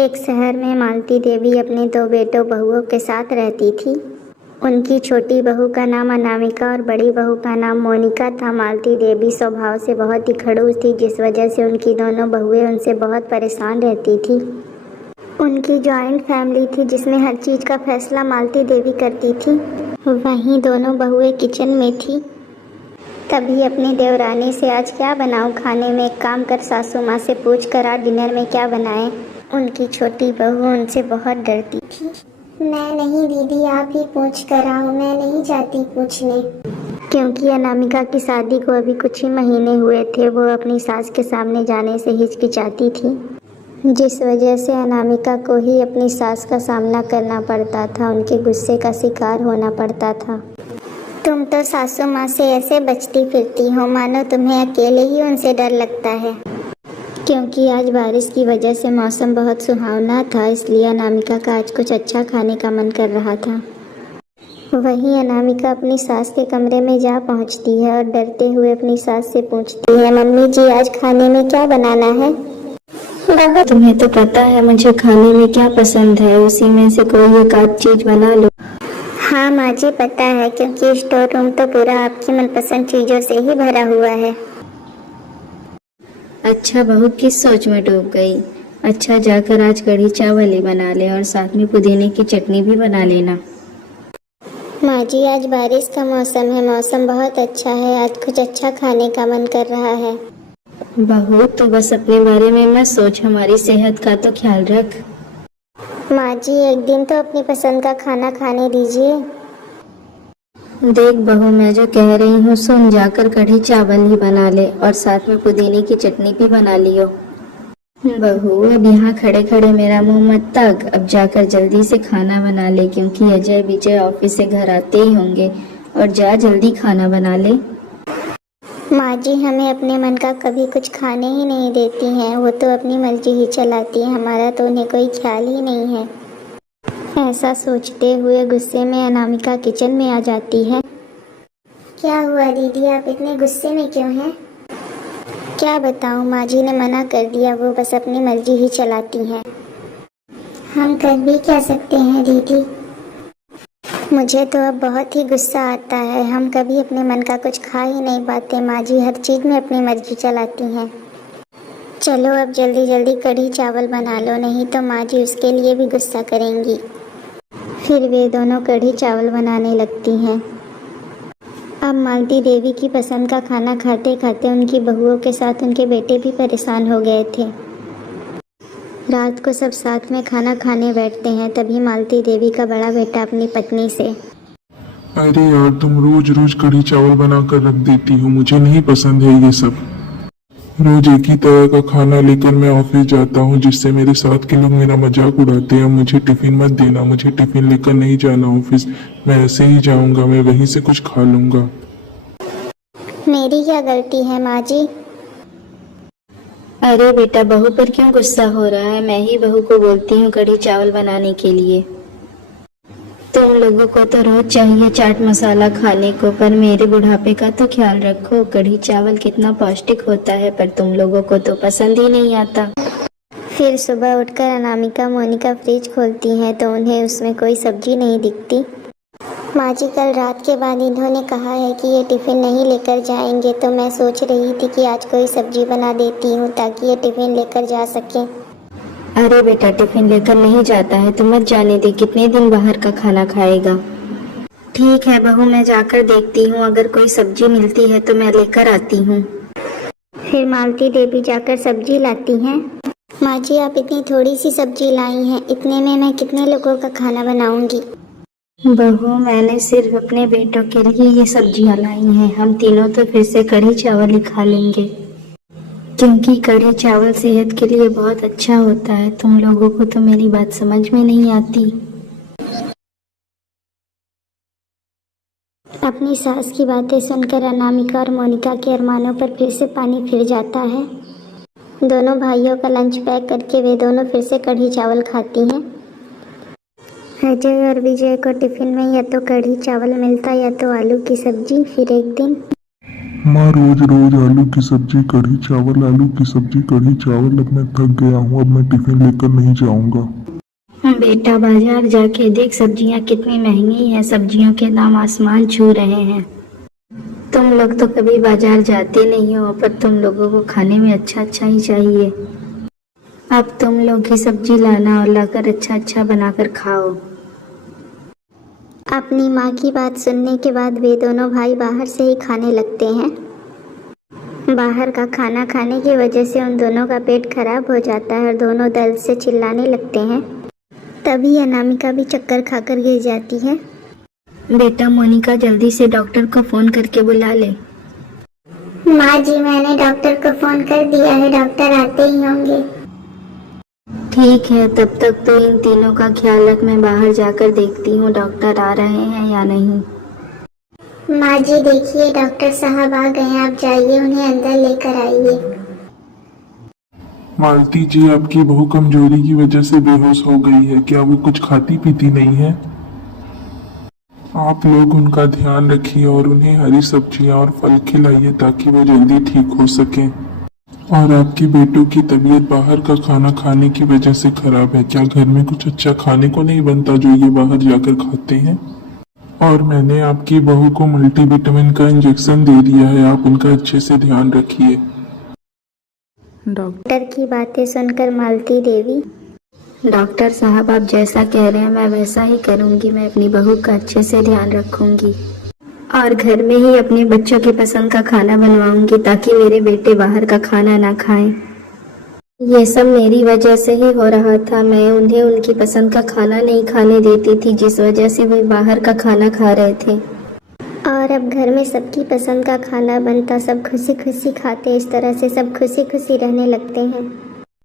एक शहर में मालती देवी अपने दो बेटों बहुओं के साथ रहती थी। उनकी छोटी बहू का नाम अनामिका और बड़ी बहू का नाम मोनिका था। मालती देवी स्वभाव से बहुत ही खड़ूस थी, जिस वजह से उनकी दोनों बहुएं उनसे बहुत परेशान रहती थी। उनकी जॉइंट फैमिली थी जिसमें हर चीज़ का फैसला मालती देवी करती थी। वहीं दोनों बहुएं किचन में थी। तभी अपनी देवरानी से आज क्या बनाऊं खाने में, एक काम कर सासू माँ से पूछ कर आज डिनर में क्या बनाएं। उनकी छोटी बहू उनसे बहुत डरती थी। मैं नहीं दीदी, आप ही पूछ कर आओ, मैं नहीं जाती पूछने। क्योंकि अनामिका की शादी को अभी कुछ ही महीने हुए थे, वो अपनी सास के सामने जाने से हिचकिचाती थी, जिस वजह से अनामिका को ही अपनी सास का सामना करना पड़ता था, उनके गुस्से का शिकार होना पड़ता था। तुम तो सासू माँ से ऐसे बचती फिरती हो मानो तुम्हें अकेले ही उनसे डर लगता है। क्योंकि आज बारिश की वजह से मौसम बहुत सुहावना था, इसलिए अनामिका का आज कुछ अच्छा खाने का मन कर रहा था। वहीं अनामिका अपनी सास के कमरे में जा पहुंचती है और डरते हुए अपनी सास से पूछती है, मम्मी जी आज खाने में क्या बनाना है? तुम्हें तो पता है मुझे खाने में क्या पसंद है, उसी में से कोई एक आध चीज बना लो। हाँ माँ जी पता है, क्योंकि स्टोर रूम तो पूरा आपकी मनपसंद चीज़ों से ही भरा हुआ है। अच्छा बहू किस सोच में डूब गई। अच्छा जाकर आज कढ़ी चावल ही बना ले और साथ में पुदीने की चटनी भी बना लेना। माँ जी आज बारिश का मौसम है, मौसम बहुत अच्छा है, आज कुछ अच्छा खाने का मन कर रहा है। बहू तो बस अपने बारे में मत सोच, हमारी सेहत का तो ख्याल रख। माँ जी एक दिन तो अपनी पसंद का खाना खाने दीजिए। देख बहू मैं जो कह रही हूँ सुन, जाकर कढ़ी चावल ही बना ले और साथ में पुदीने की चटनी भी बना लियो। बहू अब यहाँ खड़े खड़े मेरा मुंह मत ताक, अब जाकर जल्दी से खाना बना ले, क्योंकि अजय विजय ऑफिस से घर आते ही होंगे। और जा जल्दी खाना बना ले। माँ जी हमें अपने मन का कभी कुछ खाने ही नहीं देती हैं, वो तो अपनी मर्जी ही चलाती है, हमारा तो उन्हें कोई ख्याल ही नहीं है। ऐसा सोचते हुए गुस्से में अनामिका किचन में आ जाती है। क्या हुआ दीदी, आप इतने गुस्से में क्यों हैं? क्या बताऊँ, माँ जी ने मना कर दिया, वो बस अपनी मर्जी ही चलाती हैं। हम कर भी क्या सकते हैं दीदी? मुझे तो अब बहुत ही गुस्सा आता है, हम कभी अपने मन का कुछ खा ही नहीं पाते, माँ जी हर चीज़ में अपनी मर्जी चलाती हैं। चलो अब जल्दी जल्दी कढ़ी चावल बना लो, नहीं तो माँ जी उसके लिए भी गुस्सा करेंगी। फिर वे दोनों कढ़ी चावल बनाने लगती हैं। अब मालती देवी की पसंद का खाना खाते खाते उनकी बहुओं के साथ उनके बेटे भी परेशान हो गए थे। रात को सब साथ में खाना खाने बैठते हैं, तभी मालती देवी का बड़ा बेटा अपनी पत्नी से, अरे यार तुम रोज रोज कढ़ी चावल बना कर रख देती हो, मुझे नहीं पसंद है ये सब। रोज एक ही तरह का खाना लेकर मैं ऑफिस जाता हूँ, जिससे मेरे साथ के लोग मेरा मजाक उड़ाते हैं। मुझे टिफिन मत देना, मुझे टिफिन लेकर नहीं जाना ऑफिस, मैं ऐसे ही जाऊंगा, मैं वहीं से कुछ खा लूंगा। मेरी क्या गलती है माँ जी? अरे बेटा बहू पर क्यों गुस्सा हो रहा है, मैं ही बहू को बोलती हूँ कढ़ी चावल बनाने के लिए। तुम लोगों को तो रोज चाहिए चाट मसाला खाने को, पर मेरे बुढ़ापे का तो ख्याल रखो। कढ़ी चावल कितना पौष्टिक होता है, पर तुम लोगों को तो पसंद ही नहीं आता। फिर सुबह उठकर अनामिका मोनिका फ्रिज खोलती हैं तो उन्हें उसमें कोई सब्जी नहीं दिखती। माँ जी कल रात के बाद इन्होंने कहा है कि ये टिफ़िन नहीं लेकर जाएंगे, तो मैं सोच रही थी कि आज कोई सब्जी बना देती हूँ ताकि ये टिफ़िन लेकर जा सकें। अरे बेटा टिफिन लेकर नहीं जाता है तो मत जाने दे, कितने दिन बाहर का खाना खाएगा। ठीक है बहू मैं जाकर देखती हूँ, अगर कोई सब्जी मिलती है तो मैं लेकर आती हूँ। फिर मालती देवी जाकर सब्जी लाती हैं। माँ जी आप इतनी थोड़ी सी सब्जी लाई हैं, इतने में मैं कितने लोगों का खाना बनाऊंगी? बहू मैंने सिर्फ अपने बेटों के लिए ये सब्जियां लाई हैं, हम तीनों तो फिर से कढ़ी चावल ही खा लेंगे, क्योंकि कढ़ी चावल सेहत के लिए बहुत अच्छा होता है। तुम लोगों को तो मेरी बात समझ में नहीं आती। अपनी सास की बातें सुनकर अनामिका और मोनिका के अरमानों पर फिर से पानी फिर जाता है। दोनों भाइयों का लंच पैक करके वे दोनों फिर से कढ़ी चावल खाती हैं। अजय और विजय को टिफिन में या तो कढ़ी चावल मिलता या तो आलू की सब्जी। फिर एक दिन माँ रोज रोज आलू की सब्जी कढ़ी चावल, आलू की सब्जी कढ़ी चावल। अब मैं थक गया हूँ, अब मैं टिफिन लेकर नहीं जाऊंगा। बेटा बाजार जाके देख सब्जियां कितनी महंगी हैं, सब्जियों के दाम आसमान छू रहे हैं। तुम लोग तो कभी बाजार जाते नहीं हो, पर तुम लोगों को खाने में अच्छा अच्छा ही चाहिए। अब तुम लोग ही सब्जी लाना और लाकर अच्छा अच्छा बनाकर खाओ। अपनी माँ की बात सुनने के बाद वे दोनों भाई बाहर से ही खाने लगते हैं। बाहर का खाना खाने की वजह से उन दोनों का पेट खराब हो जाता है और दोनों दर्द से चिल्लाने लगते हैं। तभी अनामिका भी चक्कर खाकर गिर जाती है। बेटा मोनिका जल्दी से डॉक्टर को फोन करके बुला ले। माँ जी, मैंने डॉक्टर को फोन कर दिया है, डॉक्टर आते ही होंगे। ठीक है, तब तक तो इन तीनों का ख्याल रख, मैं बाहर जाकर देखती हूँ डॉक्टर आ रहे हैं या नहीं। माँ जी देखिए, डॉक्टर साहब आ गए हैं, आप जाइए उन्हें अंदर लेकर आइए। मालती जी, आपकी बहू कमजोरी की वजह से बेहोश हो गई है। क्या वो कुछ खाती पीती नहीं है? आप लोग उनका ध्यान रखिए और उन्हें हरी सब्जियां और फल खिलाइए ताकि वो जल्दी ठीक हो सकें। और आपके बेटों की तबीयत बाहर का खाना खाने की वजह से खराब है। क्या घर में कुछ अच्छा खाने को नहीं बनता जो ये बाहर जाकर खाते हैं? और मैंने आपकी बहू को मल्टीविटामिन का इंजेक्शन दे दिया है, आप उनका अच्छे से ध्यान रखिए। डॉक्टर की बातें सुनकर मालती देवी, डॉक्टर साहब आप जैसा कह रहे हैं मैं वैसा ही करूँगी। मैं अपनी बहू का अच्छे से ध्यान रखूँगी और घर में ही अपने बच्चों की पसंद का खाना बनवाऊँगी ताकि मेरे बेटे बाहर का खाना ना खाएं। ये सब मेरी वजह से ही हो रहा था। मैं उन्हें उनकी पसंद का खाना नहीं खाने देती थी, जिस वजह से वो बाहर का खाना खा रहे थे। और अब घर में सबकी पसंद का खाना बनता, सब खुशी खुशी खाते। इस तरह से सब खुशी खुशी रहने लगते हैं।